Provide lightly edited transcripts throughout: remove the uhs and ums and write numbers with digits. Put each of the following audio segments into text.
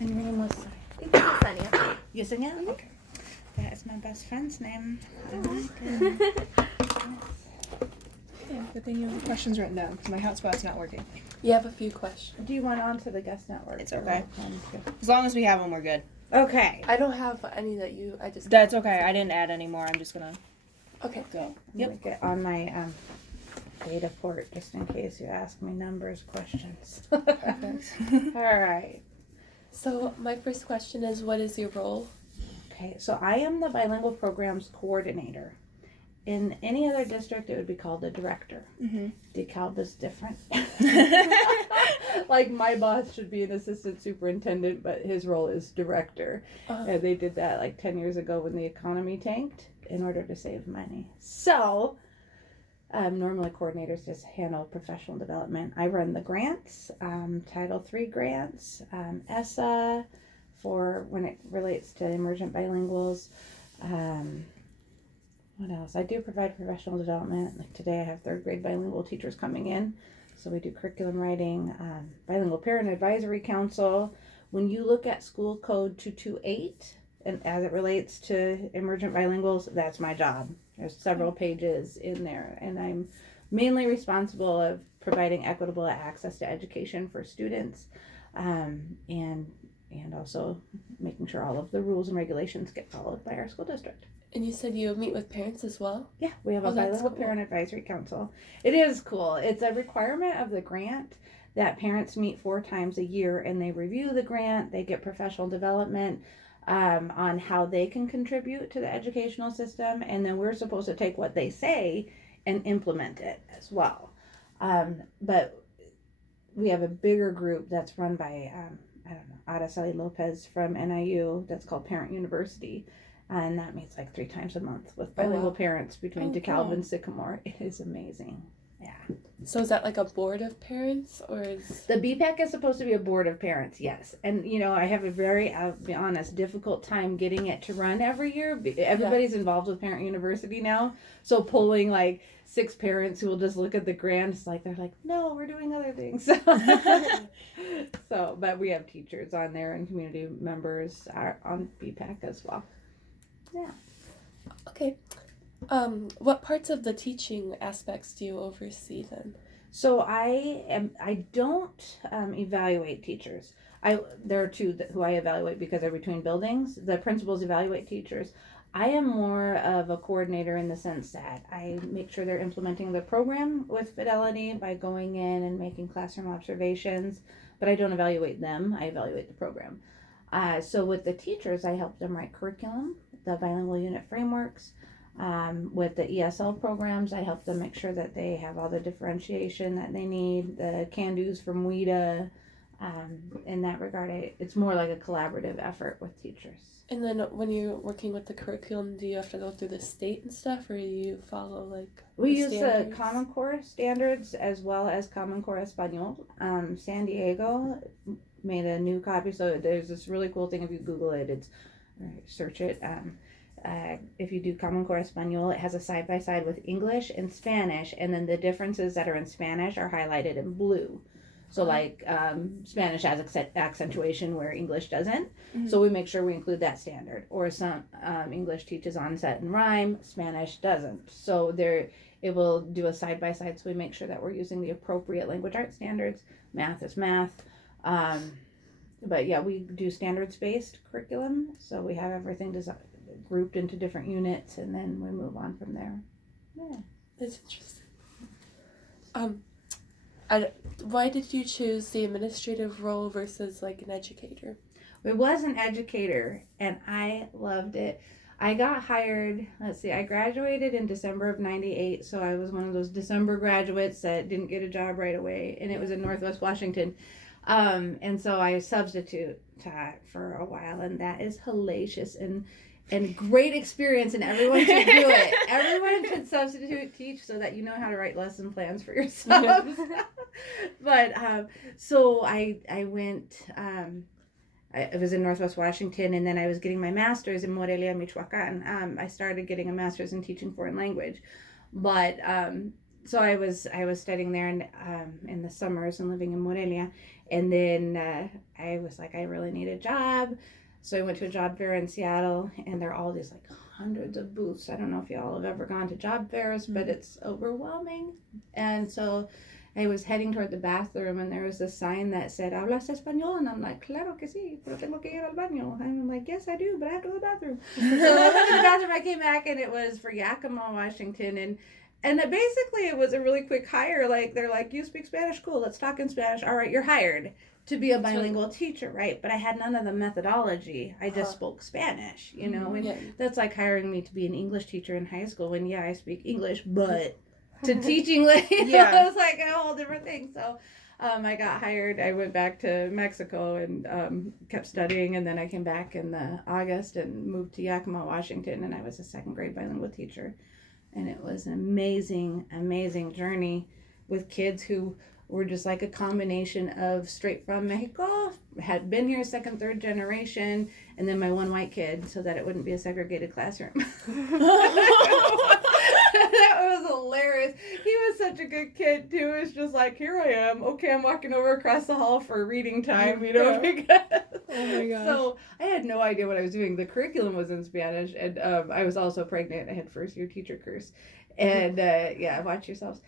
And your name was? Yesenia. Yesenia? Okay. That is my best friend's name. I like it. Yeah, good thing you have the questions written down because my hotspot's not working. You have a few questions. Do you want on to the guest network? It's okay. As long as we have them, we're good. Okay. I don't have any that I just. That's okay. I didn't add any more. I'm just gonna Okay. go. I'm gonna get on my data port just in case you ask me numbers questions. Perfect. All right. So my first question is, what is your role? Okay, so I am the bilingual programs coordinator. In any other district, it would be called the director. Mm-hmm. DeKalb is different. Like my boss should be an assistant superintendent, but his role is director. And they did that like 10 years ago when the economy tanked in order to save money. So normally coordinators just handle professional development. I run the grants, Title III grants, ESSA for when it relates to emergent bilinguals. What else? I do provide professional development. Like today I have third grade bilingual teachers coming in. So we do curriculum writing, bilingual parent advisory council. When you look at school code 228, and as it relates to emergent bilinguals, that's my job. There's several pages in there, and I'm mainly responsible of providing equitable access to education for students, and also making sure all of the rules and regulations get followed by our school district. And you said you meet with parents as well? Yeah, we have a bilingual parent advisory council. It is cool. It's a requirement of the grant that parents meet 4 times a year, and they review the grant. They get professional development on how they can contribute to the educational system, and then we're supposed to take what they say and implement it as well. But we have a bigger group that's run by Araceli Lopez from NIU that's called Parent University. And that meets like 3 times a month with bilingual parents between DeKalb and Sycamore. It is amazing. Yeah. So is that like a board of parents, or is... The BPAC is supposed to be a board of parents, yes. And, I have a very, I'll be honest, difficult time getting it to run every year. Everybody's involved with Parent University now. So pulling like 6 parents who will just look at the grants, like they're like, no, we're doing other things. But we have teachers on there and community members are on BPAC as well. Yeah. Okay. What parts of the teaching aspects do you oversee then? So I don't evaluate teachers. There are 2 who I evaluate because they're between buildings. The principals evaluate teachers. I am more of a coordinator in the sense that I make sure they're implementing the program with fidelity by going in and making classroom observations, but I don't evaluate them. I evaluate the program. So with the teachers, I help them write curriculum, the bilingual unit frameworks. With the ESL programs, I help them make sure that they have all the differentiation that they need, the can-dos from WIDA. In that regard, it's more like a collaborative effort with teachers. And then when you're working with the curriculum, do you have to go through the state and stuff, or do you follow We use the Common Core standards as well as Common Core Espanol. San Diego made a new copy, so there's this really cool thing if you Google it, search it. If you do Common Core Espanol, it has a side-by-side with English and Spanish, and then the differences that are in Spanish are highlighted in blue. So Spanish has accentuation where English doesn't. Mm-hmm. So we make sure we include that standard. Or some English teaches onset and rhyme, Spanish doesn't. So it will do a side-by-side, so we make sure that we're using the appropriate language arts standards. Math is math. But yeah, we do standards-based curriculum, so we have everything grouped into different units, and then we move on from there. Yeah. That's interesting. Why did you choose the administrative role versus an educator? I was an educator, and I loved it. I got hired, I graduated in December of 98, so I was one of those December graduates that didn't get a job right away, and it was in Northwest Washington. And so I substitute taught for a while, and that is hellacious and great experience, and everyone should do it. Everyone should substitute teach so that you know how to write lesson plans for yourselves. But so I went. I was in Northwest Washington, and then I was getting my master's in Morelia, Michoacan. I started getting a master's in teaching foreign language, but so I was studying there in the summers and living in Morelia, And then I was like, I really need a job. So I went to a job fair in Seattle, and there are all these like hundreds of booths. I don't know if y'all have ever gone to job fairs, but it's overwhelming. And so I was heading toward the bathroom, and there was a sign that said, "Hablas español?" And I'm like, "Claro que sí, pero tengo que ir al baño." And I'm like, "Yes, I do, but I have to go to the bathroom." So I went to the bathroom, I came back, and it was for Yakima, Washington. And that basically it was a really quick hire. Like, they're like, "You speak Spanish? Cool, let's talk in Spanish. All right, you're hired to be a bilingual teacher," right? But I had none of the methodology. I just spoke Spanish, you know? And that's like hiring me to be an English teacher in high school when, yeah, I speak English, but to teach English, it was like a whole different thing. So I got hired. I went back to Mexico and kept studying, and then I came back in August and moved to Yakima, Washington, and I was a second grade bilingual teacher. And it was an amazing, amazing journey with kids who were just like a combination of straight from Mexico, had been here second, third generation, and then my one white kid, so that it wouldn't be a segregated classroom. That was hilarious. He was such a good kid too. It's just like, here I am. Okay, I'm walking over across the hall for reading time, you know, because oh my gosh. So I had no idea what I was doing. The curriculum was in Spanish, and I was also pregnant. I had first year teacher curse, and yeah, watch yourselves.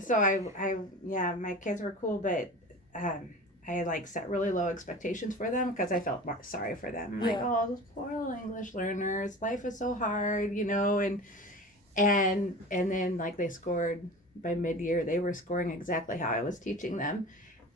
So I my kids were cool, but I like set really low expectations for them because I felt sorry for them. Like, oh, those poor little English learners, life is so hard, you know, and then like they scored by mid-year, they were scoring exactly how I was teaching them.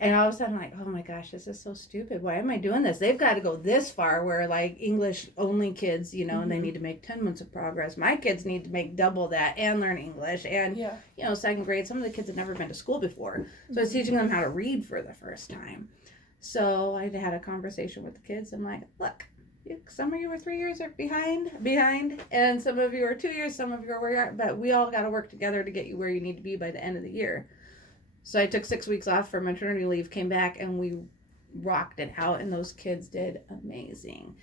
And all of a sudden, I'm like, oh my gosh, this is so stupid. Why am I doing this? They've got to go this far where like English only kids, you know, and they need to make 10 months of progress. My kids need to make double that and learn English. And, you know, second grade, some of the kids had never been to school before. So I was teaching them how to read for the first time. So I had a conversation with the kids. I'm like, look, some of you were 3 years behind, and some of you are 2 years, some of you are where you are, but we all got to work together to get you where you need to be by the end of the year. So I took 6 weeks off for maternity leave, came back, and we rocked it out, and those kids did amazing.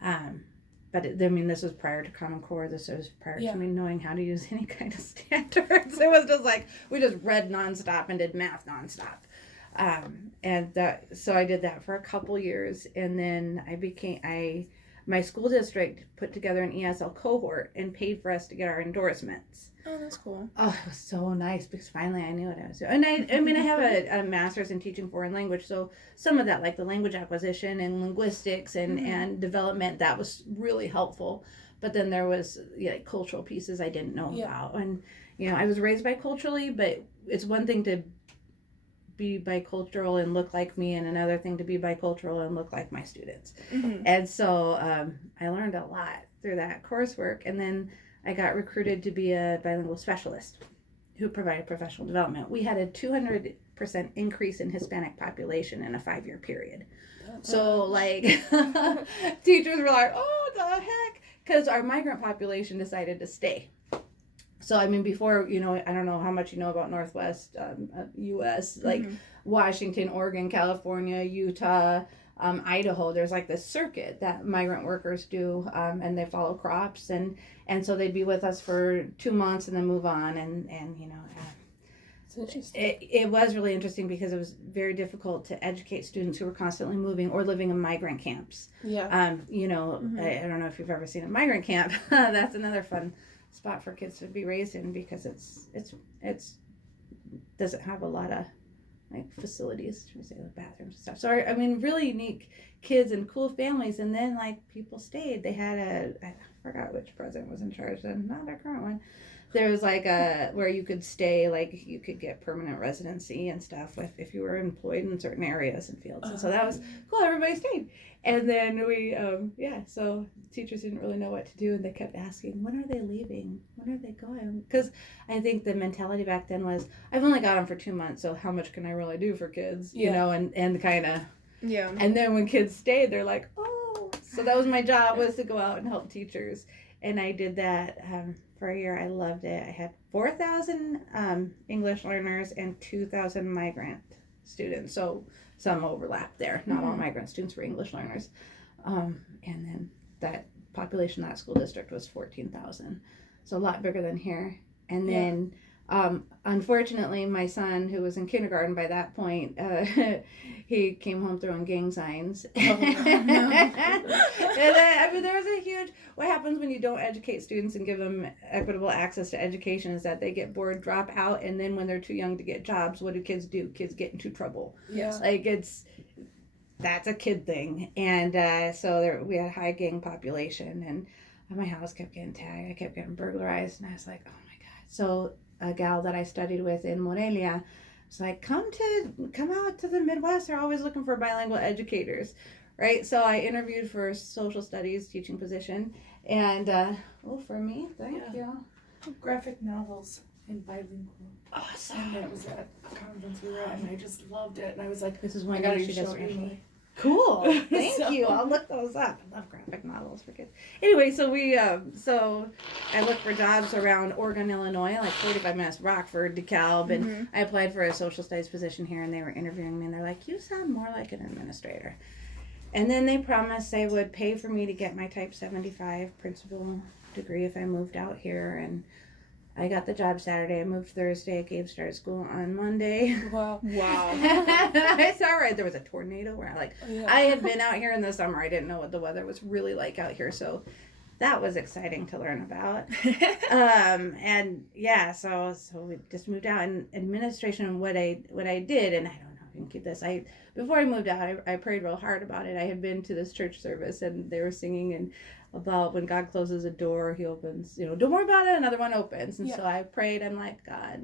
But this was prior to Common Core. This was prior to me knowing how to use any kind of standards. It was just like, we just read nonstop and did math nonstop. So I did that for a couple years, and then my school district put together an ESL cohort and paid for us to get our endorsements. Oh, that's cool. Oh, it was so nice because finally I knew what I was doing. And I have a master's in teaching foreign language, so some of that, like the language acquisition and linguistics and development, that was really helpful. But then there was cultural pieces I didn't know about. And, you know, I was raised biculturally, but it's one thing to be bicultural and look like me, and another thing to be bicultural and look like my students. And so I learned a lot through that coursework, and then I got recruited to be a bilingual specialist who provided professional development. We had a 200% increase in Hispanic population in a 5-year period. So like teachers were like, oh, the heck, because our migrant population decided to stay. So, I mean, before, you know, I don't know how much you know about Northwest U.S., like Washington, Oregon, California, Utah, Idaho, there's like this circuit that migrant workers do, and they follow crops. And so they'd be with us for 2 months and then move on. And you know, it's interesting. It was really interesting because it was very difficult to educate students who were constantly moving or living in migrant camps. You know, I don't know if you've ever seen a migrant camp. That's another fun spot for kids to be raised in because it's doesn't have a lot of like facilities, should we say, like bathrooms and stuff. So I mean, really unique kids and cool families. And then like people stayed. They had I forgot which president was in charge then, not our current one. There was like where you could stay, like you could get permanent residency and stuff if you were employed in certain areas and fields. And so that was cool. Everybody stayed. And then we, so teachers didn't really know what to do, and they kept asking, when are they leaving? When are they going? Because I think the mentality back then was, I've only got them for 2 months, so how much can I really do for kids? You know, and kind of. Yeah. And then when kids stayed, they're like, oh. So that was my job, was to go out and help teachers. And I did that for a year. I loved it. I had 4,000 English learners and 2,000 migrant students. So some overlap there. Not all migrant students were English learners. And then that population, that school district was 14,000. So a lot bigger than here. And then Unfortunately, my son, who was in kindergarten by that point, he came home throwing gang signs. Oh, no. And then, there was a huge. What happens when you don't educate students and give them equitable access to education is that they get bored, drop out, and then when they're too young to get jobs, what do? Kids get into trouble. Yeah. Like that's a kid thing, and so we had a high gang population, and my house kept getting tagged. I kept getting burglarized, and I was like, oh my god. So a gal that I studied with in Morelia was like, come out to the Midwest. They're always looking for bilingual educators, right? So I interviewed for a social studies teaching position, and for me, thank you. Graphic novels in bilingual. Awesome. And it was at a conference we were at, and I just loved it. And I was like, This is I one gotta she does show special. Amy. Cool. Thank So- you. I'll look those up. I love graphic novels for kids. Anyway, so I looked for jobs around Oregon, Illinois, like 45 minutes Rockford, DeKalb, and I applied for a social studies position here, and they were interviewing me, and they're like, you sound more like an administrator. And then they promised they would pay for me to get my Type 75 principal degree if I moved out here, and I got the job Saturday. I moved Thursday. Gabe started school on Monday. Wow. Wow. I saw right there was a tornado where Yeah. I had been out here in the summer. I didn't know what the weather was really like out here, so that was exciting to learn about. And yeah, so we just moved out. And administration, what I did, and I don't know if you can keep this. Before I moved out, I prayed real hard about it. I had been to this church service, and they were singing and about when God closes a door, he opens, don't worry about it, another one opens. And so I prayed, I'm like, God,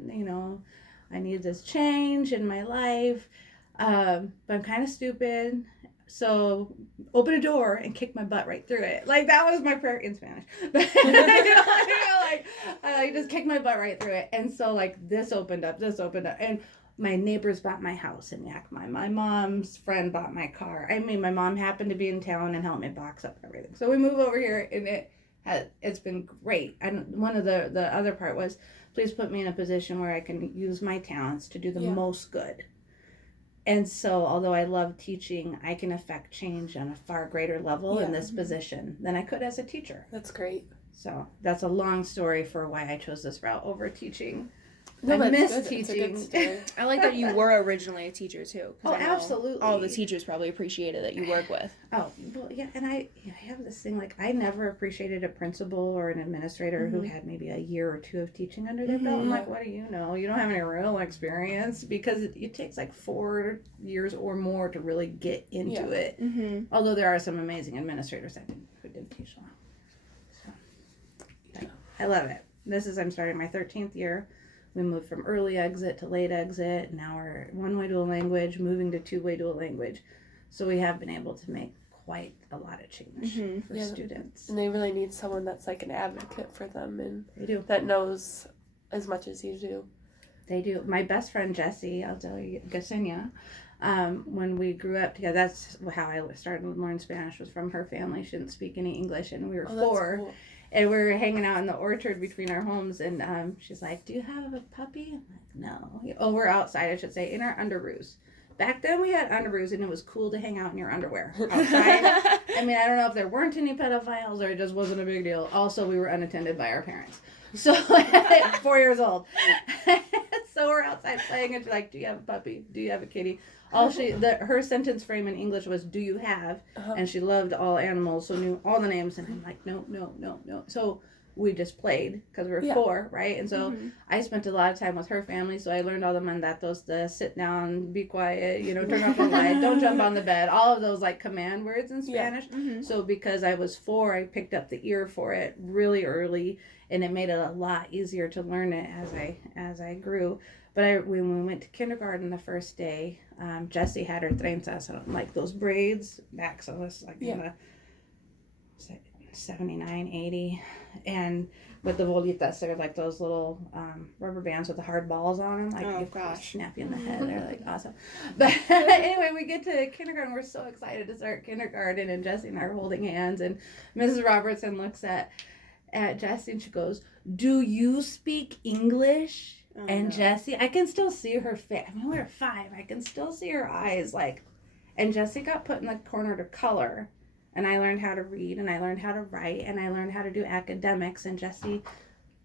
I need this change in my life. But I'm kind of stupid. So open a door and kick my butt right through it. Like that was my prayer in Spanish. I just kicked my butt right through it. And so like this opened up, and my neighbors bought my house in Yakima. My mom's friend bought my car. I mean, my mom happened to be in town and helped me box up everything. So we move over here, and it's been great. And one of the other part was, please put me in a position where I can use my talents to do the most good. And so, although I love teaching, I can affect change on a far greater level in this position than I could as a teacher. That's great. So that's a long story for why I chose this route over teaching. No, I that's miss good. teaching. It's a good story. I like that you were originally a teacher too. 'Cause Oh, I know absolutely. All the teachers probably appreciate it that you work with. Oh, well, yeah, and I have this thing, like, I never appreciated a principal or an administrator who had maybe a year or two of teaching under their belt. I'm like, what do you know? You don't have any real experience, because it takes like 4 years or more to really get into it. Mm-hmm. Although there are some amazing administrators who did teach long. So, I love it. I'm starting my 13th year. We moved from early exit to late exit. Now we're one-way dual language, moving to two-way dual language. So we have been able to make quite a lot of change for students. And they really need someone that's like an advocate for them and They do. that knows as much as you do. They do. My best friend Jessie, I'll tell you, Gasenia, when we grew up together, that's how I started to learn Spanish, was from her family. She didn't speak any English, and we were 4. Cool. And we were hanging out in the orchard between our homes, and she's like, do you have a puppy? I'm like, no. Oh, we're outside, I should say, in our underoos. Back then we had underoos, and it was cool to hang out in your underwear outside. I mean, I don't know if there weren't any pedophiles or it just wasn't a big deal. Also, we were unattended by our parents. So, 4 years old. So we're outside playing, and she's like, do you have a puppy? Do you have a kitty? Her sentence frame in English was, do you have? And she loved all animals, so knew all the names. And I'm like, no. So we just played because we were 4, right? And so I spent a lot of time with her family, so I learned all the mandatos, the sit down, be quiet, turn off the light, don't jump on the bed, all of those like command words in Spanish. So because I was 4, I picked up the ear for it really early, and it made it a lot easier to learn it as I grew. But when we went to kindergarten the first day, Jessie had her trenzas, like those braids back, so it was like in the 79, 80, and with the bolitas, they're like those little rubber bands with the hard balls on them, like you snap you in the head. They're like awesome. But anyway, we get to kindergarten. We're so excited to start kindergarten, and Jessie and I are holding hands, and Mrs. Robertson looks at Jessie and she goes, "Do you speak English?" And Jessie, I can still see her face. I mean, we were 5. I can still see her eyes, like. And Jessie got put in the corner to color. And I learned how to read, and I learned how to write, and I learned how to do academics, and Jessie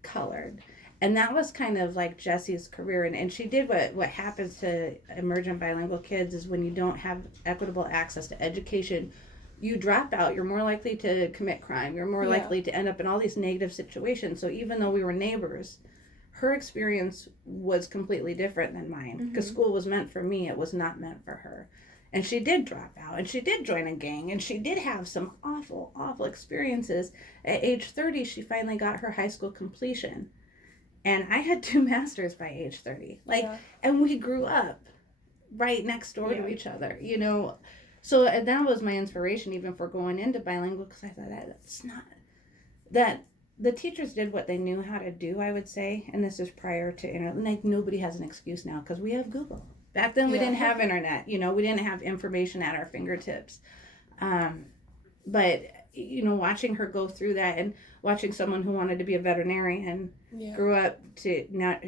colored. And that was kind of like Jesse's career. And she did what happens to emergent bilingual kids is when you don't have equitable access to education, you drop out. You're more likely to commit crime. You're more likely to end up in all these negative situations. So even though we were neighbors, her experience was completely different than mine because school was meant for me. It was not meant for her. And she did drop out and she did join a gang and she did have some awful, awful experiences. At age 30, she finally got her high school completion. And I had 2 masters by age 30. And we grew up right next door to each other, you know. So that was my inspiration even for going into bilingual because I thought that's not, that the teachers did what they knew how to do, I would say. And this is prior to internet. Like nobody has an excuse now because we have Google. Back then we didn't have internet, you know, we didn't have information at our fingertips. But, you know, watching her go through that and watching someone who wanted to be a veterinarian grew up to now,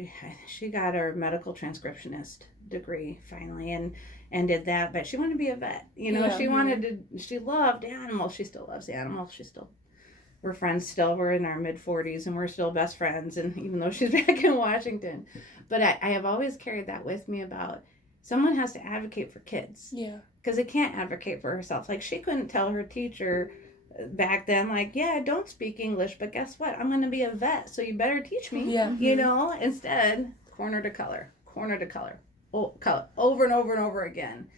she got her medical transcriptionist degree finally and did that, but she wanted to be a vet, you know. She loved animals. She still loves animals. We're friends still. We're in our mid-40s and we're still best friends, and even though she's back in Washington. But I have always carried that with me about someone has to advocate for kids. Yeah. Because they can't advocate for herself. Like she couldn't tell her teacher back then, like, yeah, I don't speak English, but guess what? I'm going to be a vet, so you better teach me. Yeah. You know, instead, corner to color, color, over and over and over again.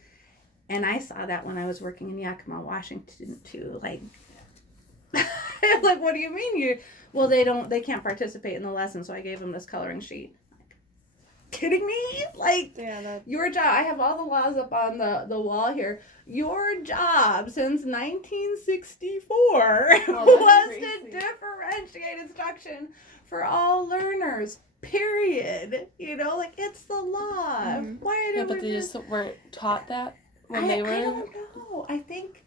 And I saw that when I was working in Yakima, Washington, too. Like, like, what do you mean they can't participate in the lesson, so I gave them this coloring sheet. Kidding me? Like, your job, I have all the laws up on the wall here. Your job since 1964 was to differentiate instruction for all learners, period. You know, like, it's the law. Why did but they just weren't taught that when they were? I don't know. I think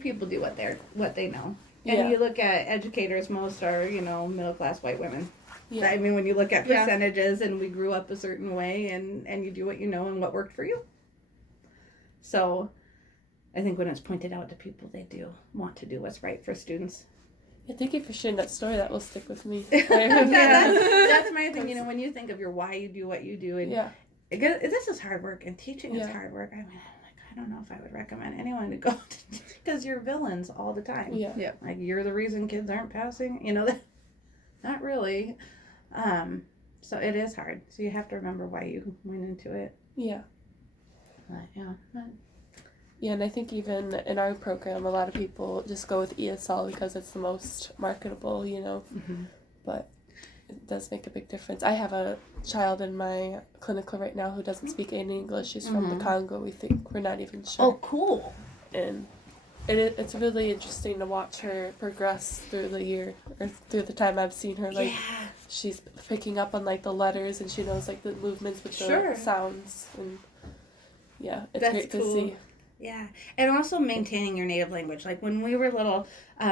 people do what they know. And you look at educators, most are, you know, middle-class white women. Yeah. I mean, when you look at percentages and we grew up a certain way and you do what you know and what worked for you. So I think when it's pointed out to people, they do want to do what's right for students. Yeah, thank you for sharing that story. That will stick with me. That's my thing. You know, when you think of your why you do what you do. And this is hard work and teaching is hard work. I mean, I don't know if I would recommend anyone to go because you're villains all the time. Yeah. Like you're the reason kids aren't passing. You know, not really. So it is hard. So you have to remember why you went into it. Yeah. Yeah, and I think even in our program, a lot of people just go with ESL because it's the most marketable, you know. But it does make a big difference. I have a child in my clinical right now who doesn't speak any English. She's from the Congo, we think. We're not even sure. Oh, cool. And it's really interesting to watch her progress through the year, or through the time I've seen her. Like, she's picking up on, like, the letters, and she knows, like, the movements with the sounds. And, it's great to see. Yeah, and also maintaining your native language. Like, when we were little,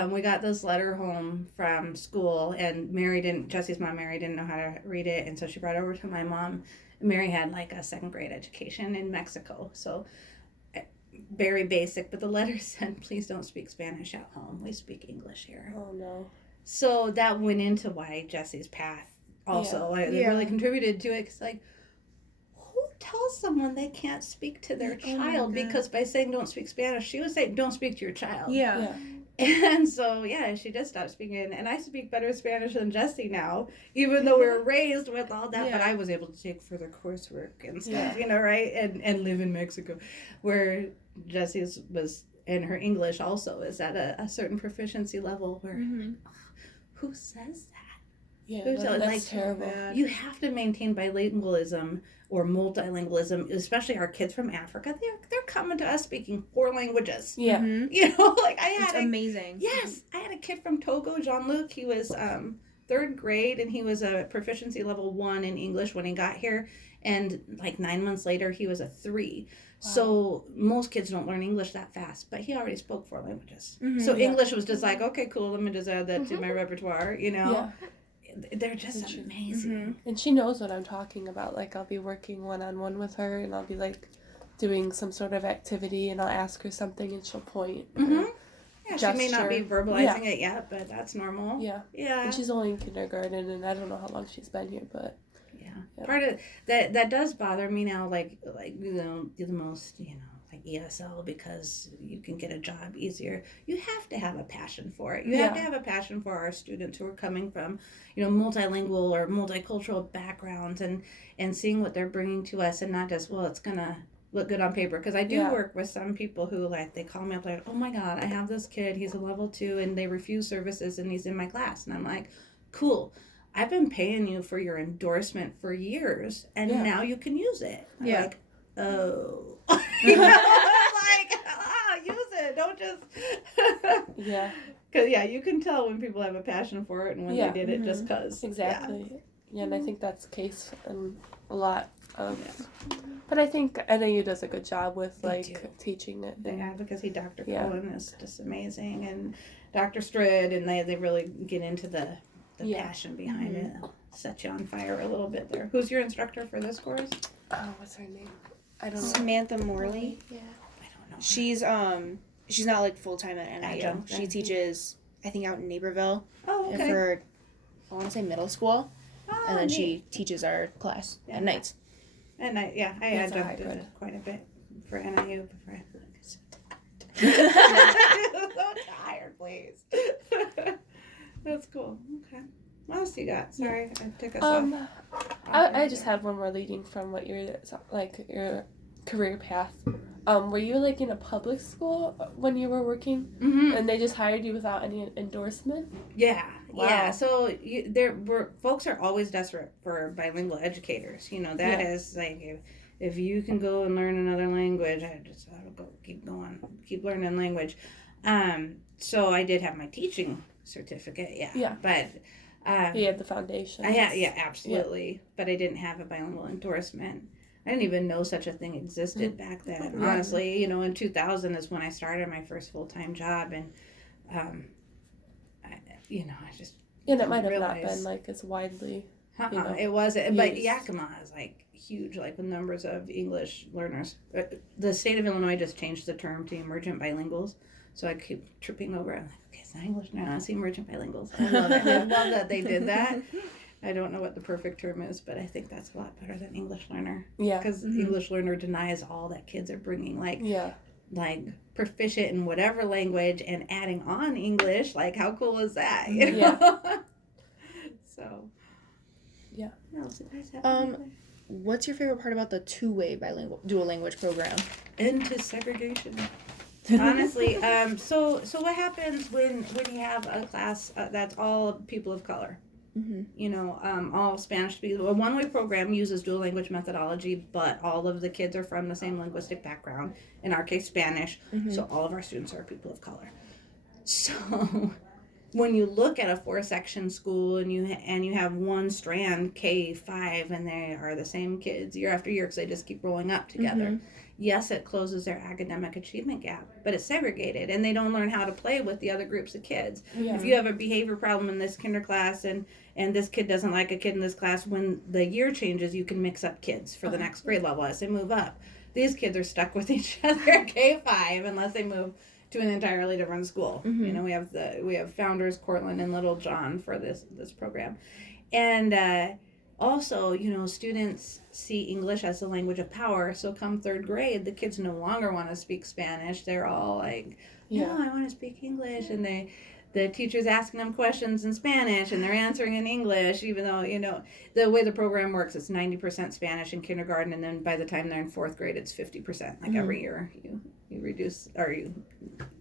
we got this letter home from school, and Jesse's mom, Mary, didn't know how to read it, and so she brought it over to my mom. Mary had, like, a 2nd grade education in Mexico, so very basic, but the letter said, please don't speak Spanish at home. We speak English here. Oh, no. So that went into why Jesse's path also. It really contributed to it, because, like, who tells someone they can't speak to their child? Because by saying don't speak Spanish, she was saying don't speak to your child. Yeah. And so, she did stop speaking. And I speak better Spanish than Jesse now, even though we were raised with all that. But I was able to take further coursework and stuff, you know, right? And live in Mexico, where Jesse's was, and her English also is at a certain proficiency level where, who says that? Yeah, that's terrible. You have to maintain bilingualism or multilingualism, especially our kids from Africa. They're coming to us speaking 4 languages. Yeah. You know, like it's amazing. Yes. I had a kid from Togo, Jean-Luc. He was 3rd grade, and he was a proficiency level 1 in English when he got here. And like 9 months later, he was a 3. Wow. So most kids don't learn English that fast, but he already spoke 4 languages. So English was just like, okay, cool, let me just add that to my repertoire, you know. Yeah. They're just amazing. And she knows what I'm talking about. Like, I'll be working one-on-one with her, and I'll be, like, doing some sort of activity, and I'll ask her something, and she'll point. she may not be gesture. verbalizing it yet, but that's normal. Yeah. Yeah. And she's only in kindergarten, and I don't know how long she's been here, but Yeah. Part of that does bother me now, like the most, like ESL, because you can get a job easier. You have to have a passion for it. You have to have a passion for our students who are coming from, multilingual or multicultural backgrounds, and seeing what they're bringing to us, and not just, well, it's gonna look good on paper. Because I do work with some people who, like, they call me up like, oh my God, I have this kid, he's a level 2, and they refuse services, and he's in my class, and I'm like, cool. I've been paying you for your endorsement for years, and now you can use it. I'm like, oh. Like, use it. Don't just. yeah. Because, you can tell when people have a passion for it and when they did it just because. Exactly. Yeah, and I think that's the case in a lot of. But I think NIU does a good job with, teaching it. The advocacy, Dr. Cohen is just amazing, and Dr. Strid, and they really get into the passion behind it. I'll set you on fire a little bit there. Who's your instructor for this course? Oh, what's her name? I don't know. Samantha Morley. Yeah. I don't know. She's not like full time at NIU. Adjunct, She teaches, I think, out in Naperville. Oh, okay. For, I want to say middle school, and then she teaches our class at nights. And I It's a adjuncted hybrid. quite a bit for NIU before I feel like I'm so tired, please. That's cool. Okay. What else you got? Sorry, I took us off. I just had one more leading from what your career path. Were you like in a public school when you were working, and they just hired you without any endorsement? Yeah, Wow. yeah. So folks are always desperate for bilingual educators. That is like if you can go and learn another language, I'll keep learning language. So I did have my teaching certificate. Yeah. But You had the foundation. Absolutely. Yeah. But I didn't have a bilingual endorsement. I didn't even know such a thing existed back then. Yeah. Honestly, in 2000 is when I started my first full-time job, and I just that might have realize. not been like as widely. It wasn't, but used. Yakima is like huge, like with numbers of English learners. The state of Illinois just changed the term to emergent bilinguals, so I keep tripping over. I'm like, okay, it's not English now, it's emergent bilinguals. I love it. I love that they did that. I don't know what the perfect term is, but I think that's a lot better than English learner. Yeah. Because English learner denies all that kids are bringing, like proficient in whatever language and adding on English. Like, how cool is that? So. Yeah. What else you guys have? What's your favorite part about the two-way dual language program? Into segregation. Honestly, so what happens when you have a class that's all people of color? All Spanish speakers. A one-way program uses dual language methodology, but all of the kids are from the same linguistic background. In our case, Spanish. So all of our students are people of color. So when you look at a 4-section school and you have one strand K-5 and they are the same kids year after year because they just keep rolling up together. Yes, it closes their academic achievement gap, but it's segregated and they don't learn how to play with the other groups of kids. Yeah. If you have a behavior problem in this kinder class and this kid doesn't like a kid in this class, when the year changes, you can mix up kids for the next grade level as they move up. These kids are stuck with each other at K-5 unless they move to an entirely different school. We have founders Cortland and Little John for this program, and also students see English as the language of power. So come 3rd grade, the kids no longer want to speak Spanish. They're all like, no, I want to speak English, and the teacher's asking them questions in Spanish and they're answering in English, even though the way the program works, it's 90% Spanish in kindergarten, and then by the time they're in 4th grade, it's 50%. Like every year you reduce or you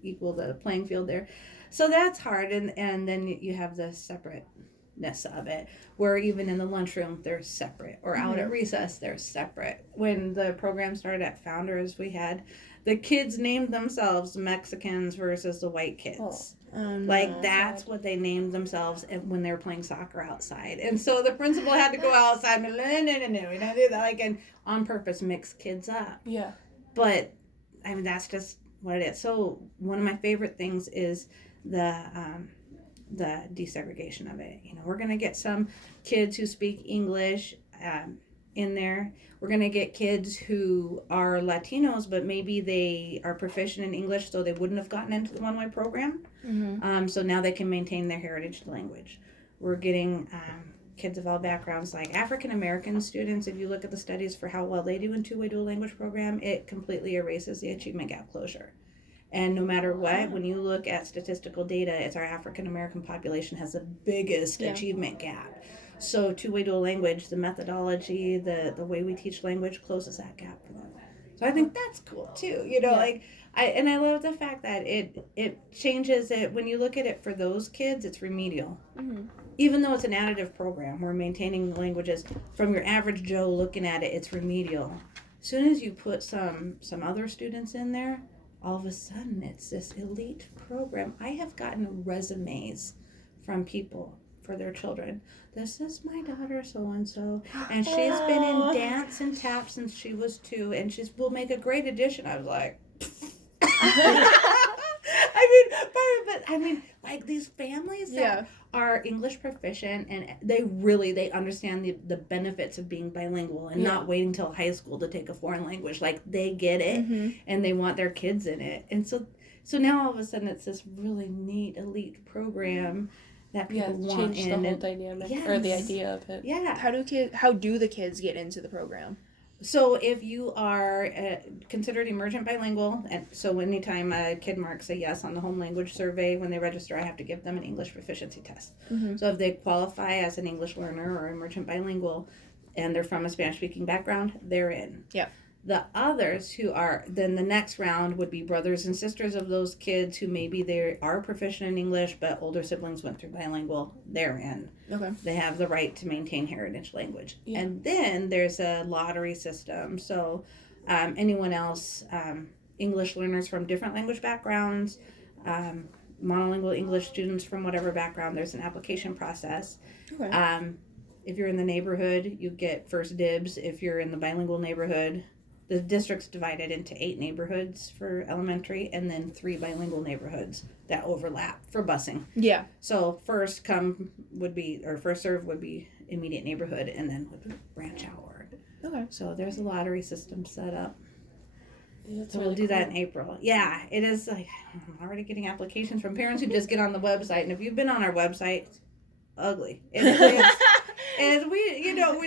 equal the playing field there. So that's hard, and then you have the separateness of it, where even in the lunchroom they're separate, or out at recess they're separate. When the program started at Founders, we had the kids named themselves Mexicans versus the white kids. That's what they named themselves when they were playing soccer outside. And so the principal had to go outside and and on purpose mix kids up. Yeah. But I mean, that's just what it is. So one of my favorite things is the desegregation of it. We're going to get some kids who speak English in there. We're going to get kids who are Latinos, but maybe they are proficient in English, so they wouldn't have gotten into the one-way program. So now they can maintain their heritage language. We're getting kids of all backgrounds, like African American students. If you look at the studies for how well they do in two-way dual language program, it completely erases the achievement gap closure. And no matter what, when you look at statistical data, it's our African American population has the biggest achievement gap. So two-way dual language, the methodology, the way we teach language closes that gap for them. So I think that's cool too. You know, like I love the fact that it changes it. When you look at it for those kids, it's remedial. Even though it's an additive program, we're maintaining languages. From your average Joe looking at it, it's remedial. As soon as you put some other students in there, all of a sudden it's this elite program. I have gotten resumes from people for their children. This is my daughter so-and-so, and she's been in dance and tap since she was 2, and will make a great addition. I was like, I mean, like these families that are English proficient, and they understand the benefits of being bilingual and not waiting till high school to take a foreign language. Like they get it, and they want their kids in it, and so now all of a sudden it's this really neat elite program that people want. Change the whole dynamic or the idea of it. Yeah. How do the kids get into the program? So if you are considered emergent bilingual, and so anytime a kid marks a yes on the home language survey when they register, I have to give them an English proficiency test. So if they qualify as an English learner or emergent bilingual and they're from a Spanish-speaking background, they're in. Yeah. The others who are, then the next round would be brothers and sisters of those kids who maybe they are proficient in English, but older siblings went through bilingual, they're in. Okay. They have the right to maintain heritage language. Yeah. And then there's a lottery system. So anyone else, English learners from different language backgrounds, monolingual English students from whatever background, there's an application process. Okay. If you're in the neighborhood, you get first dibs. If you're in the bilingual neighborhood, the district's divided into 8 neighborhoods for elementary and then 3 bilingual neighborhoods that overlap for busing. Yeah. So first serve would be immediate neighborhood, and then would branch outward. Okay. So there's a lottery system set up. Yeah, So we'll do that in April. Yeah, it is like I'm already getting applications from parents who just get on the website, and if you've been on our website, it's ugly. And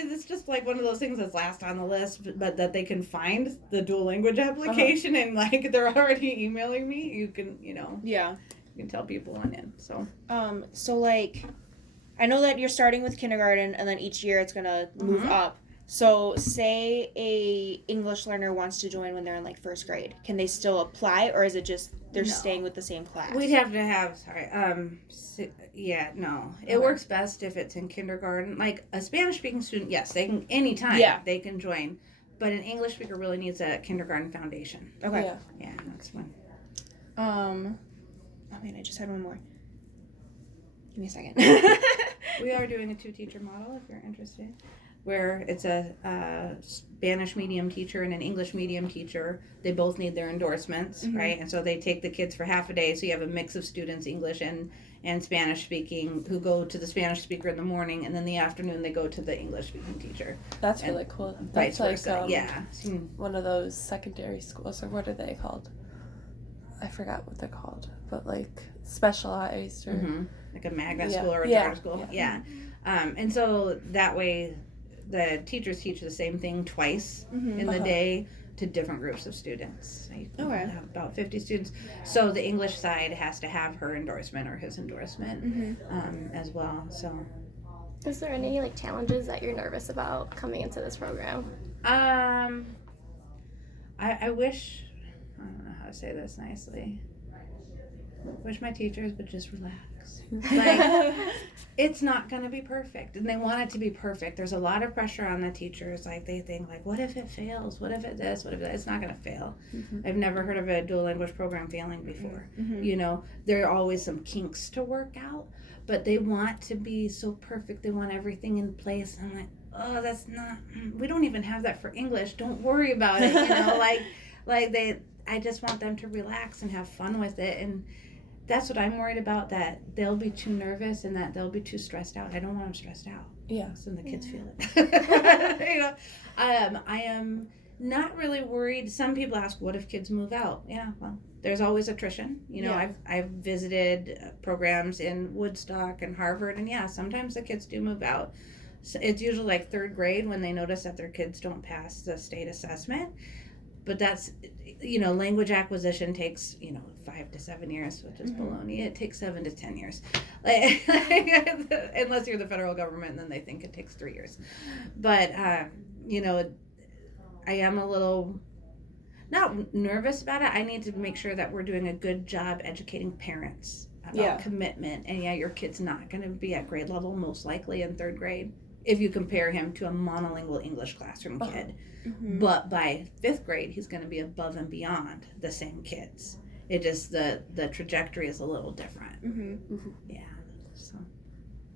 it's just like one of those things that's last on the list, but that they can find the dual language application and like they're already emailing me. You can, you can tell people on in. So, so like, I know that you're starting with kindergarten and then each year it's gonna move up. So say a English learner wants to join when they're in like first grade. Can they still apply, or is it just they're staying with the same class? We'd have to have, It works best if it's in kindergarten. Like a Spanish-speaking student, yes, they can, anytime they can join. But an English speaker really needs a kindergarten foundation. Okay. Yeah, that's one. I just had one more. Give me a second. We are doing a 2-teacher model if you're interested, where it's a Spanish medium teacher and an English medium teacher. They both need their endorsements, right? And so they take the kids for half a day. So you have a mix of students, English and Spanish speaking, who go to the Spanish speaker in the morning, and then the afternoon they go to the English speaking teacher. That's really cool. That's vice versa. like one of those secondary schools, or what are they called? I forgot what they're called, but like specialized or like a magnet school or a charter school. Yeah. And so that way the teachers teach the same thing twice in the day to different groups of students. So have about 50 students. So the English side has to have her endorsement or his endorsement as well. So, is there any like challenges that you're nervous about coming into this program? I wish, I don't know how to say this nicely. Wish my teachers would just relax. Like, it's not going to be perfect, and they want it to be perfect. There's a lot of pressure on the teachers. Like, they think, like, what if it fails? What if it this? What if that? It's not going to fail. I've never heard of a dual language program failing before. There are always some kinks to work out, but they want to be so perfect. They want everything in place. And I'm like, oh, that's not, we don't even have that for English. Don't worry about it. I just want them to relax and have fun with it. that's what I'm worried about, that they'll be too nervous and that they'll be too stressed out. I don't want them stressed out. Yeah. So the kids feel it. You know, I am not really worried. Some people ask, what if kids move out? Yeah, well, there's always attrition. You know, Yeah. I've visited programs in Woodstock and Harvard, and yeah, sometimes the kids do move out. So it's usually like third grade when they notice that their kids don't pass the state assessment. But that's, you know, language acquisition takes, 5 to 7 years, which is baloney. It takes 7 to 10 years. Unless you're the federal government, and then they think it takes 3 years. But, you know, I am a little, not nervous about it. I need to make sure that we're doing a good job educating parents about commitment. And yeah, your kid's not going to be at grade level, most likely in third grade, if you compare him to a monolingual English classroom kid. But by 5th grade, he's going to be above and beyond the same kids. It just, the trajectory is a little different. Yeah. So,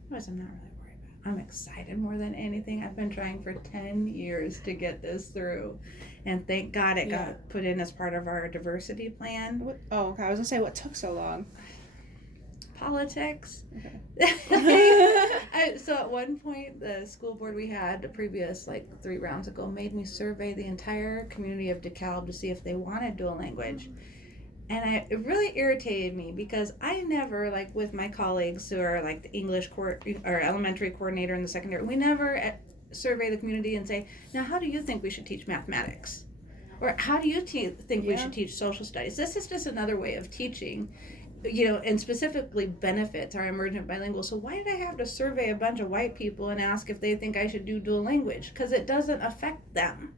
otherwise, I'm not really worried about it. I'm excited more than anything. I've been trying for 10 years to get this through. And thank God it got put in as part of our diversity plan. Okay. I was going to say, what took so long? Politics. Okay. So at one point, the school board we had, the previous 3 rounds ago, made me survey the entire community of DeKalb to see if they wanted dual language. And it really irritated me because I never, with my colleagues who are the English or elementary coordinator in the secondary, we never survey the community and say, now how do you think we should teach mathematics? Or how do you think we should teach social studies? This is just another way of teaching. And specifically benefits our emergent bilingual. So why did I have to survey a bunch of white people and ask if they think I should do dual language? Because it doesn't affect them.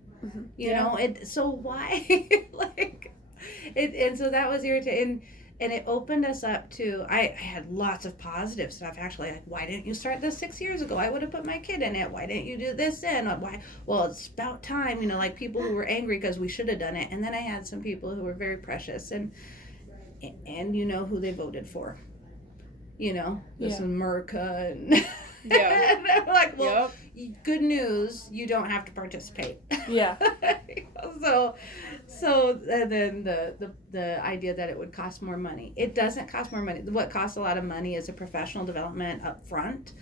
You know, so why? And so that was irritating. And it opened us up to, I had lots of positive stuff actually, why didn't you start this 6 years ago? I would have put my kid in it. Why didn't you do this then? Why? Well, it's about time, people who were angry because we should have done it. And then I had some people who were very precious and you know who they voted for. This is America. And and I'm like, well, good news, you don't have to participate. Yeah. So and then the idea that it would cost more money. It doesn't cost more money. What costs a lot of money is a professional development up front.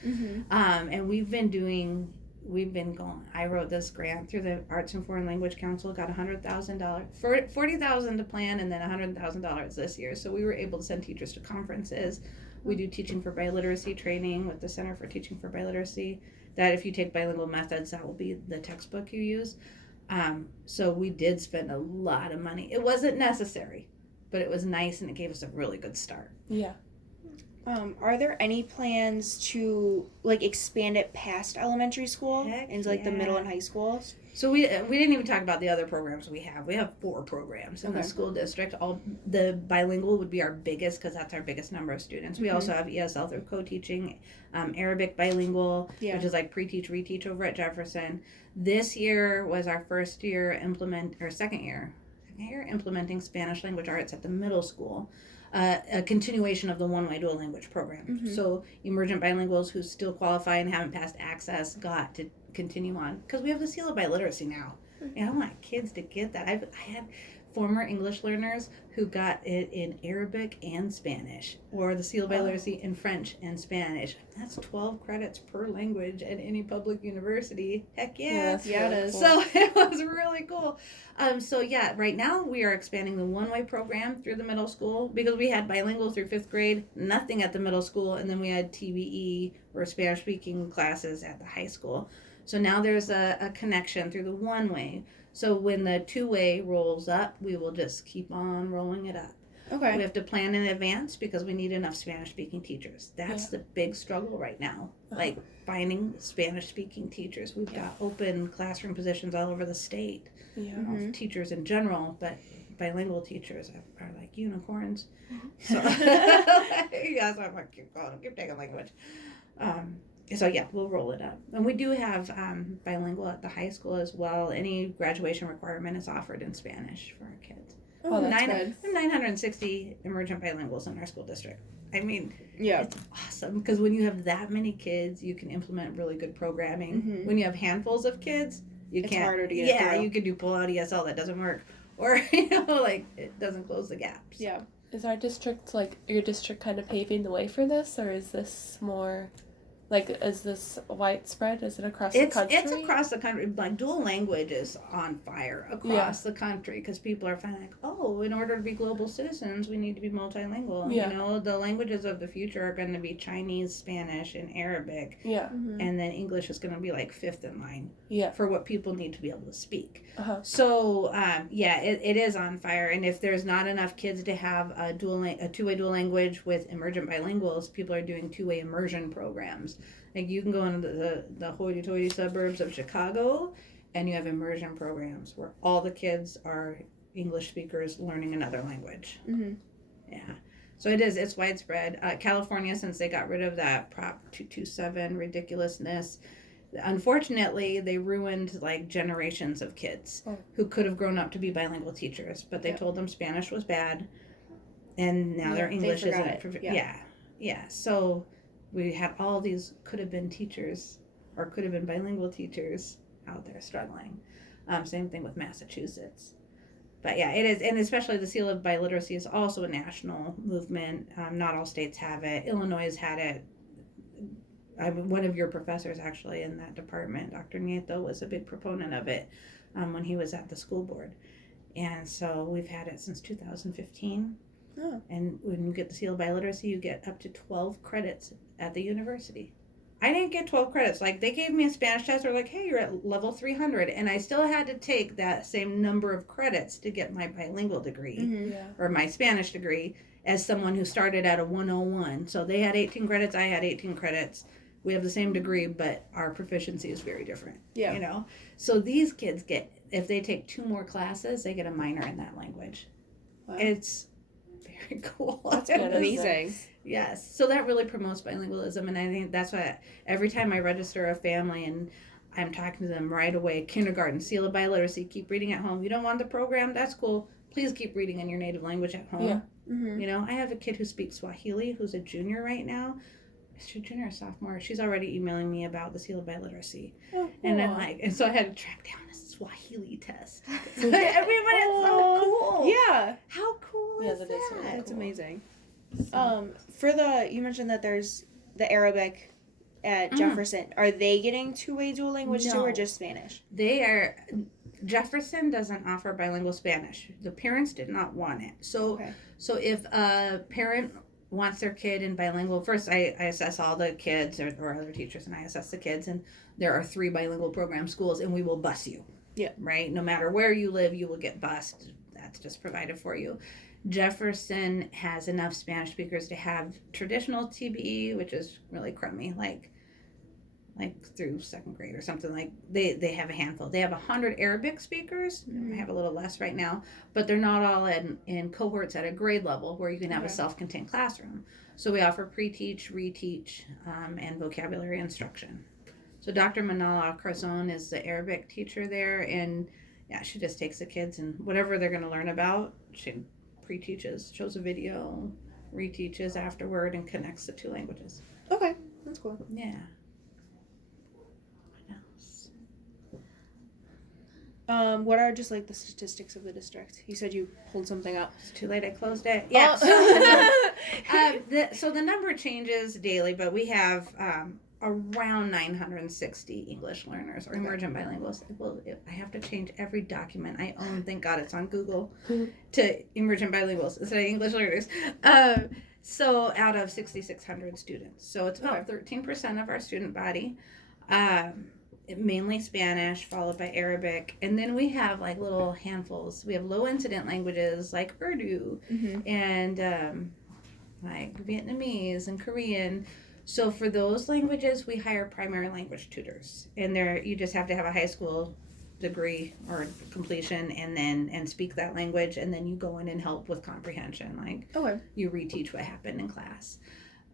And we've been going. I wrote this grant through the Arts and Foreign Language Council, got $100,000, $40,000 to plan, and then $100,000 this year. So we were able to send teachers to conferences. We do teaching for biliteracy training with the Center for Teaching for Biliteracy. That if you take bilingual methods, that will be the textbook you use. So we did spend a lot of money. It wasn't necessary, but it was nice and it gave us a really good start. Yeah. Are there any plans to expand it past elementary school into the middle and high schools? So we didn't even talk about the other programs we have. We have 4 programs in the school district. All the bilingual would be our biggest because that's our biggest number of students. We also have ESL through co-teaching, Arabic bilingual, which is pre-teach, reteach over at Jefferson. This year was our second year implementing Spanish language arts at the middle school. A continuation of the one-way dual language program. So emergent bilinguals who still qualify and haven't passed access got to continue on because we have the seal of biliteracy now. And I want kids to get that. I had former English learners who got it in Arabic and Spanish, or the seal of biliteracy in French and Spanish. That's 12 credits per language at any public university. Heck yeah. Yeah, it is. Cool. So it was really cool. Right now we are expanding the one-way program through the middle school because we had bilingual through 5th grade, nothing at the middle school, and then we had TBE or Spanish-speaking classes at the high school. So now there's a connection through the one-way. So when the two-way rolls up, we will just keep on rolling it up. Okay. We have to plan in advance because we need enough Spanish-speaking teachers. That's the big struggle right now, finding Spanish-speaking teachers. We've got open classroom positions all over the state of teachers in general, but bilingual teachers are like unicorns. So, so I'm going to keep taking language. We'll roll it up. And we do have bilingual at the high school as well. Any graduation requirement is offered in Spanish for our kids. Oh, that's good. 960 emergent bilinguals in our school district. I mean, Yeah. it's awesome because when you have that many kids, you can implement really good programming. Mhm. When you have handfuls of kids, It's can't. harder to get through. you can do pull-out ESL that doesn't work, or it doesn't close the gaps. Yeah. Is our district, like, your district kind of paving the way for this, or is this more, like, is this widespread? Is it across the country? It's across the country. Like, dual language is on fire across the country because people are finding like, oh, in order to be global citizens, we need to be multilingual. Yeah. You know, the languages of the future are going to be Chinese, Spanish, and Arabic. Yeah. And then English is going to be like fifth in line Yeah. for what people need to be able to speak. Uh-huh. So, it is on fire. And if there's not enough kids to have a two-way dual language with emergent bilinguals, people are doing two-way immersion programs. Like, you can go into the hoity-toity suburbs of Chicago, and you have immersion programs where all the kids are English speakers learning another language. Mm-hmm. Yeah. So it's widespread. California, since they got rid of that Prop 227 ridiculousness, unfortunately, they ruined like generations of kids who could have grown up to be bilingual teachers, but they told them Spanish was bad, and now their English isn't. Yeah. So we had all these could have been teachers or could have been bilingual teachers out there struggling. Same thing with Massachusetts. But yeah, it is, and especially the Seal of Biliteracy is also a national movement. Not all states have it. Illinois has had it. One of your professors actually in that department, Dr. Nieto, was a big proponent of it when he was at the school board. And so we've had it since 2015. Oh. And when you get the Seal of Biliteracy, you get up to 12 credits at the university. I didn't get 12 credits. Like, they gave me a Spanish test. They're like, hey, you're at level 300. And I still had to take that same number of credits to get my bilingual degree or my Spanish degree as someone who started at a 101. So they had 18 credits. I had 18 credits. We have the same degree, but our proficiency is very different. Yeah. You know? So these kids get, if they take 2 more classes, they get a minor in that language. Wow. It's very cool. That's amazing. Yes. So that really promotes bilingualism. And I think that's why every time I register a family and I'm talking to them right away, kindergarten, Seal of Biliteracy, keep reading at home. You don't want the program? That's cool. Please keep reading in your native language at home. Yeah. Mm-hmm. You know, I have a kid who speaks Swahili who's a junior right now. Is she a junior or sophomore? She's already emailing me about the Seal of Biliteracy. Oh, cool. And I'm like, and so I had to track down a Swahili test. Everybody's so cool. Yeah. How cool is that is really that? That's cool. amazing. You mentioned that there's the Arabic at Jefferson. Are they getting two-way dual language too, or just Spanish? Jefferson doesn't offer bilingual Spanish. The parents did not want it. So if a parent wants their kid in bilingual, first I assess all the kids or other teachers, and I assess the kids, and there are 3 bilingual program schools, and we will bus you. Yeah. Right? No matter where you live, you will get bused. That's just provided for you. Jefferson has enough Spanish speakers to have traditional TBE, which is really crummy, like through 2nd grade or something. Like they have a handful. They have 100 Arabic speakers. I have a little less right now, but they're not all in cohorts at a grade level where you can have a self-contained classroom. So we offer pre-teach, reteach, and vocabulary instruction. So Dr. Manal Al-Kharzon is the Arabic teacher there, and she just takes the kids and whatever they're going to learn about, she pre-teaches, shows a video, reteaches afterward, and connects the 2 languages. Okay, that's cool. Yeah. What else? What are just like the statistics of the district? You said you pulled something up. It's too late. I closed it. Yeah. So the number changes daily, but we have around 960 English learners or emergent bilinguals. I have to change every document I own. Thank God it's on Google to emergent bilinguals instead of English learners. So out of 6,600 students. So it's about 13% of our student body. Mainly Spanish, followed by Arabic. And then we have like little handfuls. We have low incident languages like Urdu and like Vietnamese and Korean. So for those languages, we hire primary language tutors, and you just have to have a high school degree or completion, and speak that language, and then you go in and help with comprehension, like you reteach what happened in class.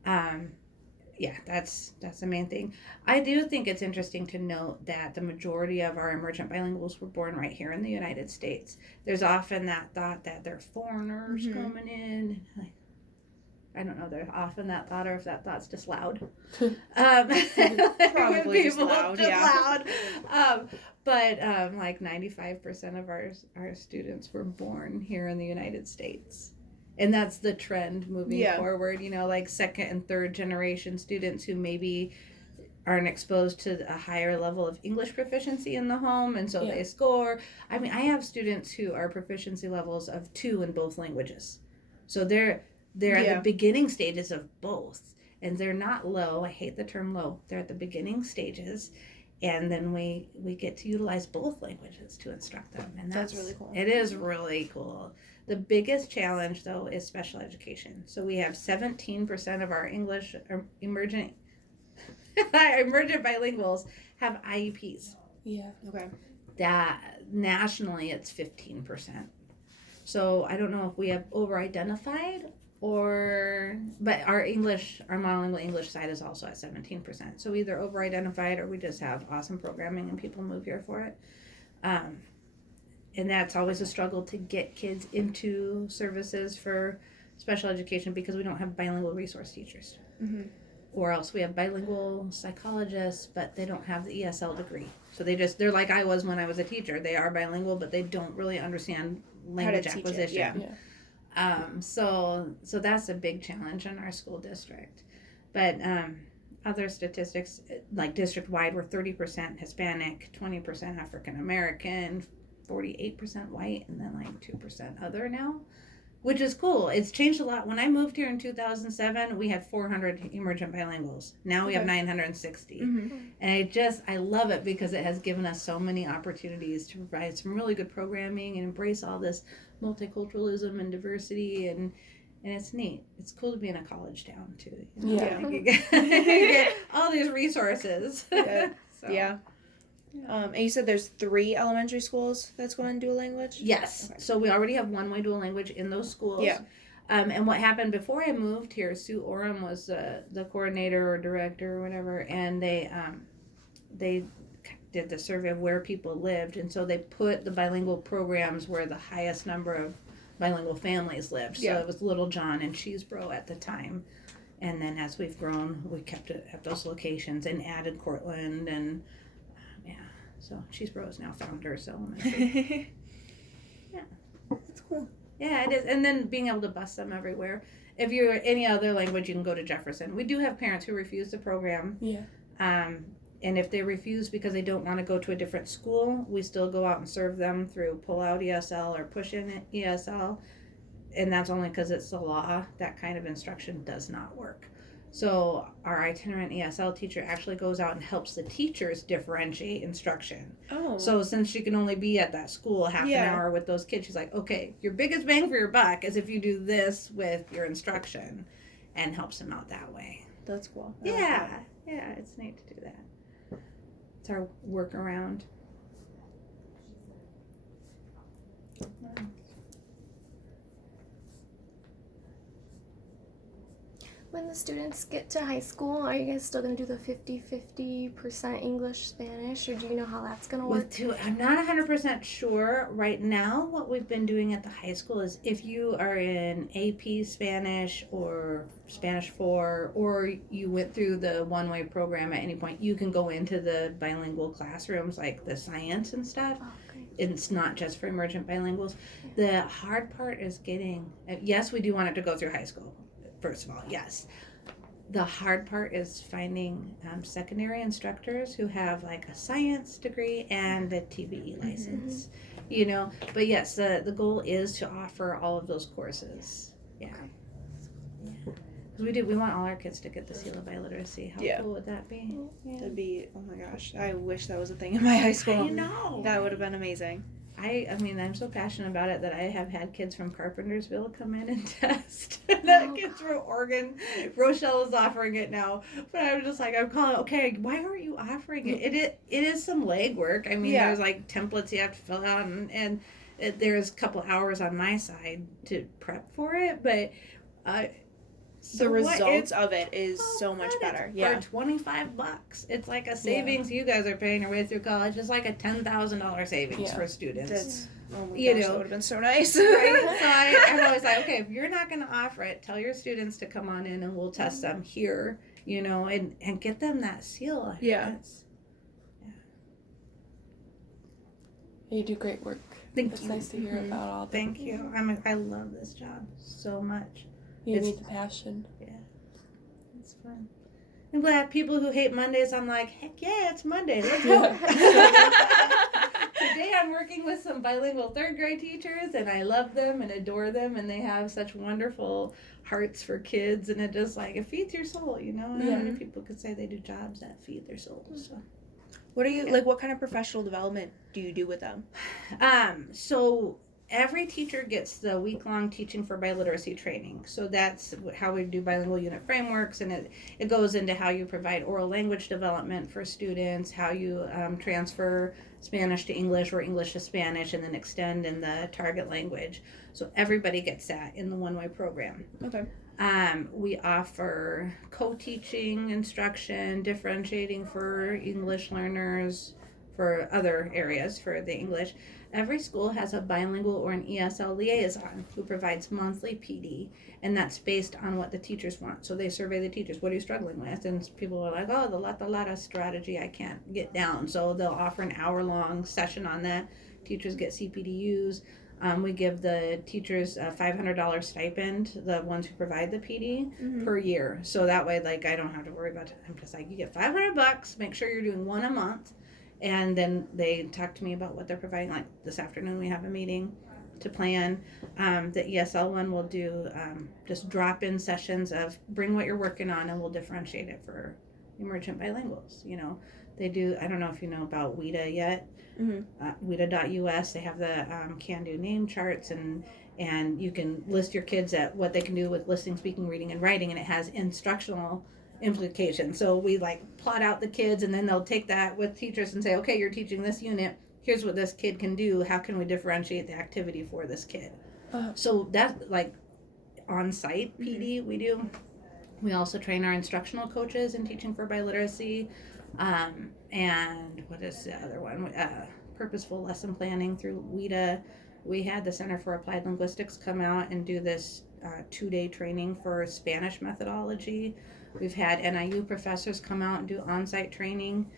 That's the main thing. I do think it's interesting to note that the majority of our emergent bilinguals were born right here in the United States. There's often that thought that they're foreigners coming in, like. I don't know, there's often that thought, or if that thought's just loud. Probably just loud, But like 95% of our students were born here in the United States. And that's the trend moving Yeah. forward, you know, like second and third generation students who maybe aren't exposed to a higher level of English proficiency in the home, and so Yeah. they score. I mean, I have students who are proficiency levels of 2 in both languages. So they're at Yeah. the beginning stages of both, and they're not low. I hate the term low. They're at the beginning stages, and then we get to utilize both languages to instruct them, and That's really cool. It is really cool. The biggest challenge, though, is special education. So we have 17% of our English emergent bilinguals have IEPs. Yeah. Okay. That nationally, it's 15%. So I don't know if we have over-identified but our monolingual English side is also at 17%. So either over-identified or we just have awesome programming and people move here for it. And that's always a struggle to get kids into services for special education because we don't have bilingual resource teachers. Mm-hmm. Or else we have bilingual psychologists, but they don't have the ESL degree. So they're like I was when I was a teacher. They are bilingual, but they don't really understand language acquisition. Yeah. So that's a big challenge in our school district. But other statistics, like district-wide, we're 30% Hispanic, 20% African American, 48% white, and then like 2% other now, which is cool. It's changed a lot. When I moved here in 2007, we had 400 emergent bilinguals. Now we have 960. Mm-hmm. And I love it because it has given us so many opportunities to provide some really good programming and embrace all this multiculturalism and diversity, and it's neat. It's cool to be in a college town too. You know? Yeah. Like, you get all these resources. Yeah. So, Yeah. And you said there's 3 elementary schools that's going dual language? Yes. Okay. So we already have one-way dual language in those schools. Yeah. And what happened before I moved here, Sue Oram was the coordinator or director or whatever, and they did the survey of where people lived, and so they put the bilingual programs where the highest number of bilingual families lived. So Yeah. it was Little John and Cheeseboro at the time. And then as we've grown, we kept it at those locations and added Cortland and so Cheeseboro is now Founders Elementary. Yeah. That's cool. Yeah, it is. And then being able to bus them everywhere. If you're any other language, you can go to Jefferson. We do have parents who refuse the program. Yeah. And if they refuse because they don't want to go to a different school, we still go out and serve them through pull-out ESL or push-in ESL. And that's only because it's the law. That kind of instruction does not work. So our itinerant ESL teacher actually goes out and helps the teachers differentiate instruction. Oh. So since she can only be at that school half an hour with those kids, she's like, okay, your biggest bang for your buck is if you do this with your instruction, and helps them out that way. That's cool. Yeah, it's neat to do that. It's our workaround. When the students get to high school, are you guys still going to do the 50% English, Spanish, or do you know how that's going to work? I'm not 100% sure. Right now, what we've been doing at the high school is if you are in AP Spanish or Spanish 4, or you went through the one-way program at any point, you can go into the bilingual classrooms like the science and stuff. Oh, okay. It's not just for emergent bilinguals. The hard part is yes, we do want it to go through high school. First of all, yes. The hard part is finding secondary instructors who have like a science degree and a TBE license, you know. But yes, the goal is to offer all of those courses. Yeah. Because we want all our kids to get the seal of biliteracy. How cool would that be? Yeah. That'd be, oh my gosh, I wish that was a thing in my high school. I know. That would have been amazing. I mean, I'm so passionate about it that I have had kids from Carpentersville come in and test. That kids from Oregon. Rochelle is offering it now. But I'm just like, I'm calling, okay, why aren't you offering it? It is some legwork. I mean, there's like templates you have to fill out, and there's a couple hours on my side to prep for it. But the results of it is so much better. Yeah. For $25, it's like a savings you guys are paying your way through college. It's like a $10,000 savings for students. That's, oh my You gosh, know. that would have been so nice. Right? So I'm always like, okay, if you're not going to offer it, tell your students to come on in and we'll test them here, you know, and get them that seal. You do great work Thank It's you. nice to hear about all the. Thank you. I love this job so much. You It's- need the passion. It's fun. I'm glad people who hate Mondays, I'm like, heck yeah, it's Monday. Let's go. Today I'm working with some bilingual third grade teachers, and I love them and adore them, and they have such wonderful hearts for kids, and it just like, it feeds your soul, you know? How many people could say they do jobs that feed their souls? So. What are you like? What kind of professional development do you do with them? So every teacher gets the week-long teaching for biliteracy training. So that's how we do bilingual unit frameworks, and it goes into how you provide oral language development for students, how you transfer Spanish to English or English to Spanish, and then extend in the target language. So everybody gets that in the one-way program. Okay. We offer co-teaching instruction, differentiating for English learners, for other areas for the English. Every school has a bilingual or an ESL liaison who provides monthly PD, and that's based on what the teachers want. So they survey the teachers, what are you struggling with? And people are like, oh, the lata strategy I can't get down. So they'll offer an hour-long session on that. Teachers get CPDUs. We give the teachers a $500 stipend, the ones who provide the PD, per year. So that way, like, I don't have to worry about it. I'm just like, you get $500, make sure you're doing one a month. And then they talk to me about what they're providing. Like this afternoon, we have a meeting to plan. The ESL one will do just drop-in sessions of bring what you're working on, and we'll differentiate it for emergent bilinguals. You know, they do. I don't know if you know about WIDA yet. WIDA.us. They have the can-do name charts, and you can list your kids at what they can do with listening, speaking, reading, and writing, and it has instructional implications. So we like plot out the kids, and then they'll take that with teachers and say, okay, you're teaching this unit, here's what this kid can do, how can we differentiate the activity for this kid? So that's like on-site PD we do. We also train our instructional coaches in teaching for biliteracy, and what is the other one, purposeful lesson planning through WIDA. We had the Center for Applied Linguistics come out and do this 2-day training for Spanish methodology. We've had NIU professors come out and do on-site training.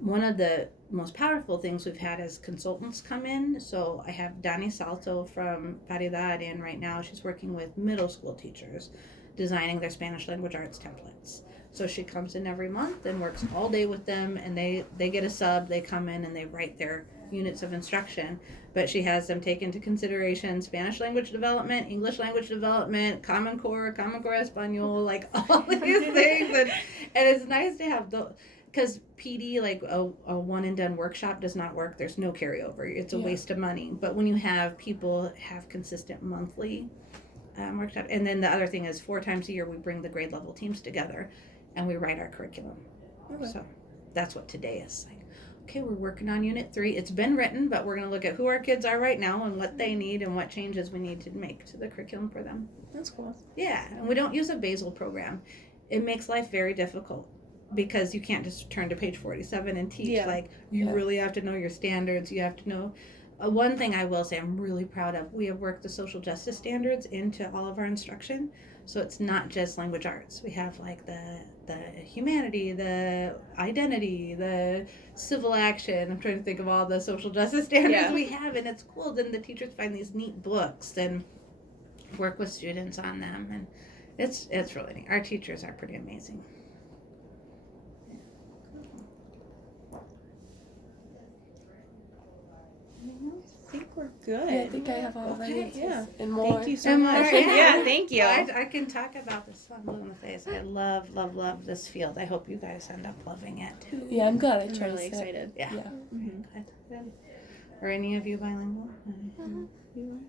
One of the most powerful things we've had is consultants come in. So I have Dani Salto from Paridad in right now. She's working with middle school teachers, designing their Spanish language arts templates. So she comes in every month and works all day with them, and they get a sub, they come in and they write their units of instruction. But she has them take into consideration Spanish language development, English language development, Common Core Espanol, like all these things. And it's nice to have because PD, like a one and done workshop does not work. There's no carryover. It's a waste of money. But when you have people have consistent monthly workshop, and then the other thing is 4 times a year we bring the grade level teams together and we write our curriculum. Okay. So that's what today is like. Okay, we're working on Unit 3. It's been written, but we're going to look at who our kids are right now and what they need and what changes we need to make to the curriculum for them. That's cool. Yeah, and we don't use a basal program. It makes life very difficult because you can't just turn to page 47 and teach. Like, you really have to know your standards. You have to know. One thing I will say I'm really proud of, we have worked the social justice standards into all of our instruction. So it's not just language arts. We have like the humanity, the identity, the civil action. I'm trying to think of all the social justice standards we have, and it's cool. Then the teachers find these neat books and work with students on them, and it's really neat. Our teachers are pretty amazing. I think we're good. Yeah, I think I have all my answers. Yeah. And more. Thank you so much. Yeah, thank you. I can talk about this one blue in the face. I love this field. I hope you guys end up loving it too. Yeah, I'm glad I I'm tried really it. excited. Yeah. Mm-hmm. Good. Are any of you bilingual?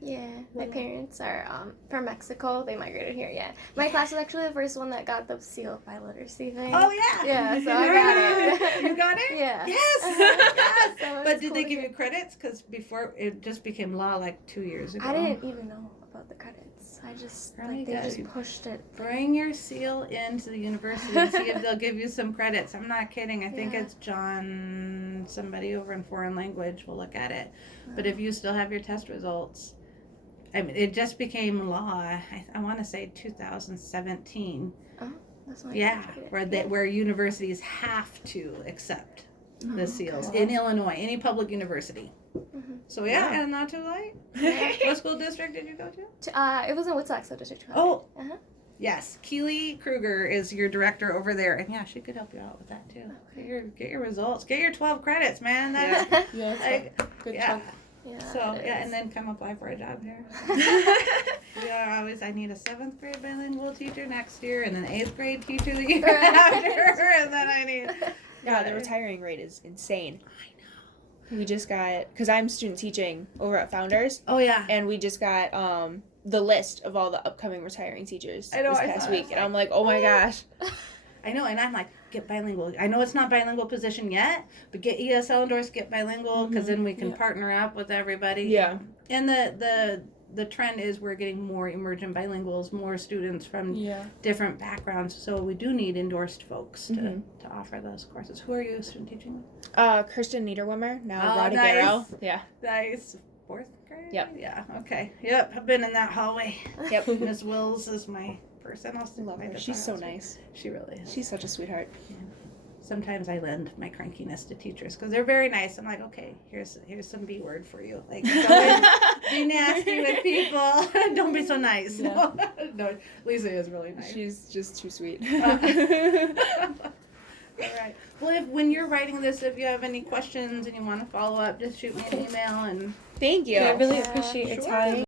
Yeah, my parents are from Mexico. They migrated here. Yeah, my class was actually the first one that got the seal of biliteracy thing. Oh yeah. Yeah, so I got it. You got it? Yeah. Yes. So But it's did cool they to give get- you credits? Because before it just became law like 2 years ago. I didn't even know about the credits. I just Really they good. just pushed it. Bring your seal into the university and see if they'll give you some credits. I'm not kidding. I think Yeah. it's John, somebody over in foreign language will look at it. But if you still have your test results, I mean, it just became law. I want to say 2017. That's why Where universities have to accept the seals Okay. in Illinois, any public university. So yeah, and not too late. What school district did you go to? It was in Woodstock, so District 200. Oh, Uh-huh. yes. Keely Kruger is your director over there, and yeah, she could help you out with that too. Get your results. Get your 12 credits, man. That's Yeah, it's like, a good yeah. chunk. Yeah, So it yeah, is. and then come apply for a job here. Yeah, I need a 7th grade bilingual teacher next year, and an 8th grade teacher the year after, and then I need. Yeah, the retiring rate is insane. I know. We just got, because I'm student teaching over at Founders, Oh yeah. and we just got the list of all the upcoming retiring teachers I know, this I past saw it. week, and I'm like, oh my gosh. I know, and I'm like, get bilingual. I know it's not bilingual position yet, but get ESL endorsed, get bilingual, because then we can partner up with everybody. Yeah. And the trend is we're getting more emergent bilinguals, more students from different backgrounds. So we do need endorsed folks to offer those courses. Who are you student teaching with? Kirsten Niederwimmer, now Oh, Rodriguero. nice. Yeah. Nice. 4th grade? Yep. Yeah, okay. Yep, I've been in that hallway. Yep. Miss Wills is my person. I'll Love her. She's so nice. She really is. She's such a sweetheart. Sometimes I lend my crankiness to teachers because they're very nice. I'm like, okay, here's some B word for you. Like, don't be nasty with people. Don't be so nice. Yeah. No, Lisa is really nice. She's just too sweet. All right. Well, when you're writing this, if you have any questions and you want to follow up, just shoot me an email and. Thank you. I really Yeah. appreciate your Sure. time.